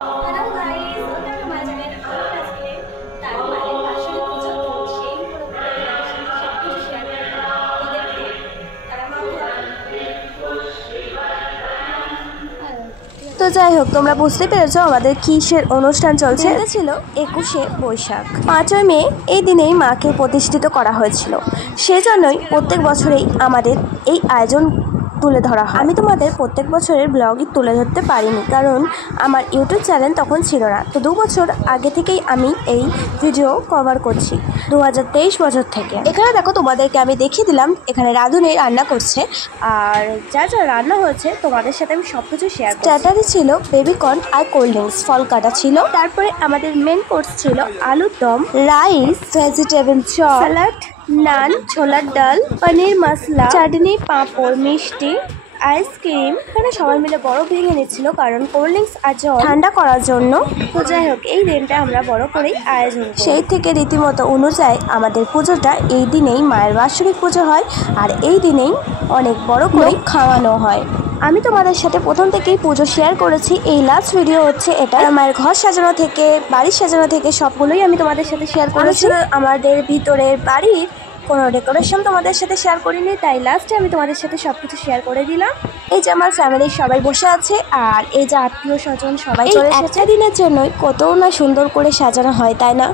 Hello guys, welcome to my channel. আমি আজকে তার মায়ের বাৎসরিক পুজো তো সেই উপলক্ষে সবকিছু শেয়ার করবো। তো দেখো তারা মা তো যাই হোক, তোমরা বুঝতে পেরেছো আমাদের কিসের অনুষ্ঠান চলছে। এটা ছিল 21শে বৈশাখ, 5ই মে। এই দিনেই মাকে প্রতিষ্ঠিত করা হয়েছিল। সেজন্যই প্রত্যেক বছরেই আমাদের এই আয়োজন তুলে ধরা হয়। আমি তোমাদের প্রত্যেক বছরের ব্লগই তুলে ধরতে পারিনি, কারণ আমার ইউটিউব চ্যানেল তখন ছিল না। তো 2 বছর আগে থেকেই আমি এই ভিডিও কভার করছি, 2023 বছর থেকে। এখানে দেখো, তোমাদেরকে আমি দেখিয়ে দিলাম এখানে রাঁধুনি রান্না করছে, আর যা যা রান্না হয়েছে তোমাদের সাথে আমি সব কিছু শেয়ার করছি। স্টার্টারে ছিল বেবিকর্ন আর কোল্ড ড্রিঙ্কস, ফল কাটা ছিল। তারপরে আমাদের মেন কোর্স ছিল আলুর দম, রাইস, ভেজিটেবল চপ, স্যালাড, নান, ছোলার ডাল, পনির মশলা, চাটনি, পাঁপড়, মিষ্টি, আইসক্রিম। এখানে সবাই মিলে বড় ভেঙে নিচ্ছিল, কারণ কোল্ড ড্রিঙ্কস আর জল ঠান্ডা করার জন্য। তো যাই হোক, এই দিনটা আমরা বড় করেই আয়োজন করি। সেই থেকে রীতিমতো অনুযায়ী আমাদের পুজোটা এই দিনেই, মায়ের বাৎসরিক পুজো হয়, আর এই দিনেই অনেক বড় করে খাওয়ানো হয়। আমি তোমাদের সাথে প্রথম থেকেই পুজো শেয়ার করেছি, এই লাস্ট ভিডিও হচ্ছে এটা। মায়ের ঘর সাজানো থেকে বাড়ি সাজানো থেকে সবগুলোই আমি তোমাদের সাথে শেয়ার করেছি। আমাদের ভিতরের বাড়ির কোনো ডেকোরেশন তোমাদের সাথে শেয়ার করিনি, তাই লাস্টে আমি তোমাদের সাথে সবকিছু শেয়ার করে দিলাম। এই যে আমার ফ্যামিলির সবাই বসে আছে, আর এই যে আত্মীয় স্বজন সবাই চলে এসেছে। একটা দিনের জন্যই কত না সুন্দর করে সাজানো হয়, তাই না?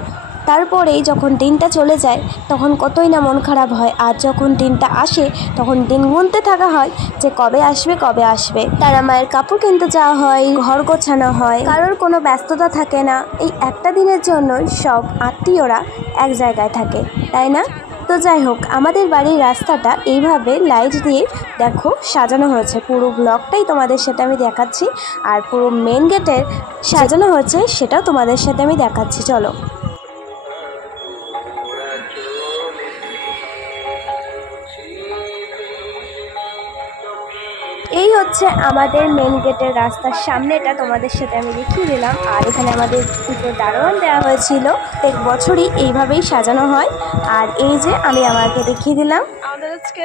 তারপরেই যখন দিনটা চলে যায় তখন কতই না মন খারাপ হয়, আর যখন দিনটা আসে তখন দিন গুনতে থাকা হয় যে কবে আসবে কবে আসবে। তারা মায়ের কাপড় কিনতে যাওয়া হয়, ঘর গোছানো হয়, কারোর কোনো ব্যস্ততা থাকে না। এই একটা দিনের জন্যই সব আত্মীয়রা এক জায়গায় থাকে, তাই না? তো যাই হোক, আমাদের বাড়ির রাস্তাটা এইভাবে লাইট দিয়ে দেখো সাজানো হয়েছে। পুরো ব্লগটাই তোমাদের সাথে আমি দেখাচ্ছি, আর পুরো মেন গেটের সাজানো হয়েছে সেটাও তোমাদের সাথে আমি দেখাচ্ছি। চলো। এই হচ্ছে আমাদের মেন গেটের রাস্তার সামনেটা, তোমাদের সাথে আমি দেখিয়ে দিলাম। আর এখানে আমাদের দুটো দারোয়ান দেওয়া হয়েছিল। প্রত্যেক বছরই এইভাবেই সাজানো হয়। আর এই যে আমি আমাকে দেখিয়ে দিলাম আমাদের আজকে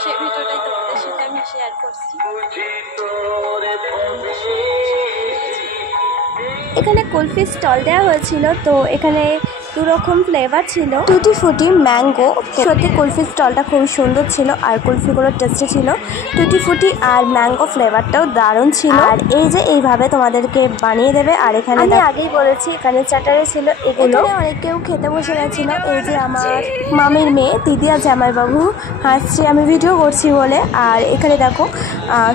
সে ভিডিওটাই তোমাদের সাথে আমি শেয়ার করছি। এখানে কুলফি স্টল দেওয়া হয়েছিল, তো এখানে 2 রকম ফ্লেভার ছিল, টুটি ফুটি, ম্যাঙ্গো। সত্যি কুলফি স্টলটা খুব সুন্দর ছিল, আর কুলফিগুলো টেস্টি ছিল। টুটি ফুটি আর ম্যাঙ্গো ফ্লেভারটাও দারুণ ছিল। আর এই যে এইভাবে তোমাদেরকে বানিয়ে দেবে। আর এখানে আমি আগেই বলেছি এখানে চাটারে ছিল, এগুলো অনেক কেউ খেতে বসে গেছিল। এই যে আমার মামির মেয়ে দিদি আর জামাইবাবু হাসছে আমি ভিডিও করছি বলে। আর এখানে দেখো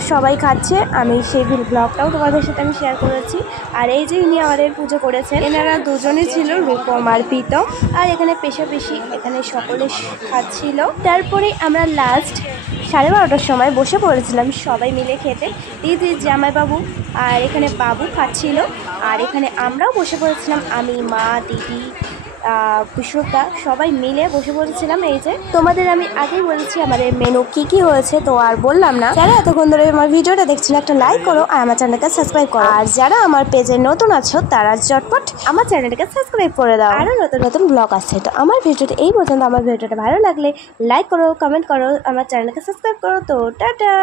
সবাই খাচ্ছে, আমি সেই ব্লগটাও তোমাদের সাথে আমি শেয়ার করেছি। আর এই যে ইনি আমাদের পুজো করেছেন, এনারা দুজনই ছিল, রূপম আর প্রীতম। আর এখানে পেশাপেশি এখানে সকলে খাচ্ছিল। তারপরে আমরা লাস্ট 12:30টার সময় বসে পড়েছিলাম সবাই মিলে খেতে। দিদি, জামাইবাবু আর এখানে বাবু খাচ্ছিল, আর এখানে আমরাও বসে পড়েছিলাম, আমি, মা, দিদি, বিশ্বদা সবাই মিলে বসে পড়েছিলাম। এই যে তোমাদের আমি আগেই বলেছি আমাদের মেনু কি হয়েছে, তো আর বললাম না। যারা এতক্ষণ ধরে আমার ভিডিওটা দেখছিল, একটা লাইক করো আর আমার চ্যানেলটা সাবস্ক্রাইব করো। আর যারা আমার পেজে নতুন আছো তারা চটপট আমার চ্যানেলটাকে সাবস্ক্রাইব করে দাও। আরও নতুন নতুন ব্লগ আসছে। তো আমার ভিডিওটা এই পর্যন্ত। আমার ভিডিওটা ভালো লাগলে লাইক করো, কমেন্ট করো, আমার চ্যানেলটাকে সাবস্ক্রাইব করো। তো টাটা।